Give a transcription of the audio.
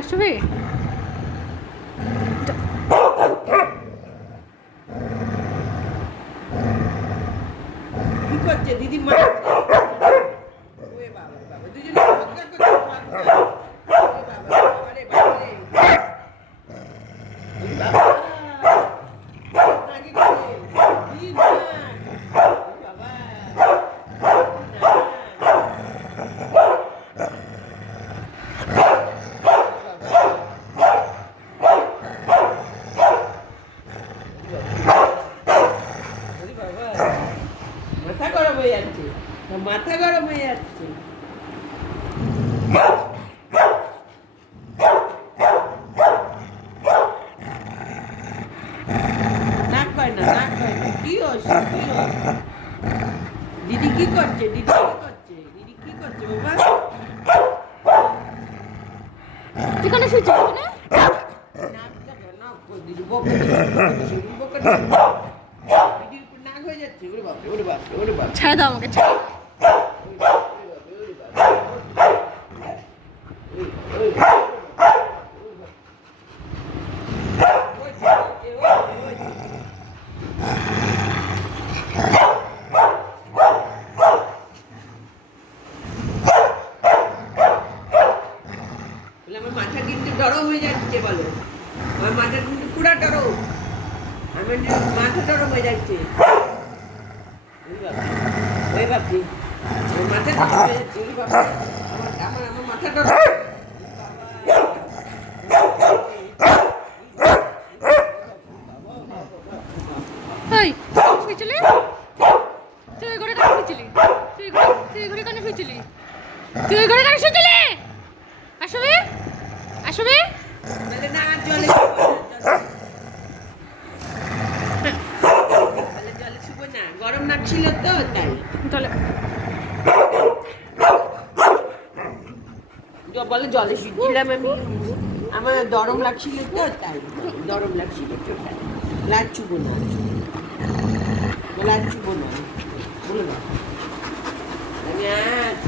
আসবে কি করছে দিদি মা? ওরে বাবা বাবা দুজনে ঝগড়া করছে ঝগড়া। ওরে বাবা বাবা রে বাবা রে। ওরে বাবা। নাকি করে? কি না? ওরে বাবা। ওরে বাবা। মাথা গরম হয়ে যাচ্ছে, মাথা গরম হয়ে যাচ্ছে। নাক কয় না, নাক কয় না। কি হচ্ছে, কি হচ্ছে? দিদি কি করছে, দিদি কি করছে, দিদি কি করছে বাবা? তুই কেন শুয়েছিস ওখানে? নাক দেখো, নাক কই দিদি বকে দিদি, বকে দিদি। দিদির উপর নাক হয়ে যাচ্ছে। ওরে বাপরে, ওরে বাপরে, ওরে বাপরে। ছেড়ে দাও আমাকে, ছেড়ে দাও। আমার মাথা কিন্তু গরম হয়ে যাচ্ছে বলো, আমার মাথা কিন্তু পুরা গরম, আমার মাথা গরম হয়ে যাচ্ছে। ওই বাপি আমার মাথা গরম হয়ে যাচ্ছে। ওই বাপি আমার মাথা গরম। এই শুয়েছিলি? তুই ওই ঘরে কেন শুয়েছিলি? তুই ওই ঘরে কেন শুয়েছিলি? তুই ওই ঘরে কেন শুয়েছিলি? আসবে আসবে বলে না জলে বলে জলে শুবো না, গরম লাগছিল তো তাই। তাহলে বলে জলে শুয়েছিলাম আমি, আমার গরম লাগছিল তো তাই, গরম লাগছিল তো তাই। লাজ চুবো না, লাজ চুবো না, বলো না আমি আজ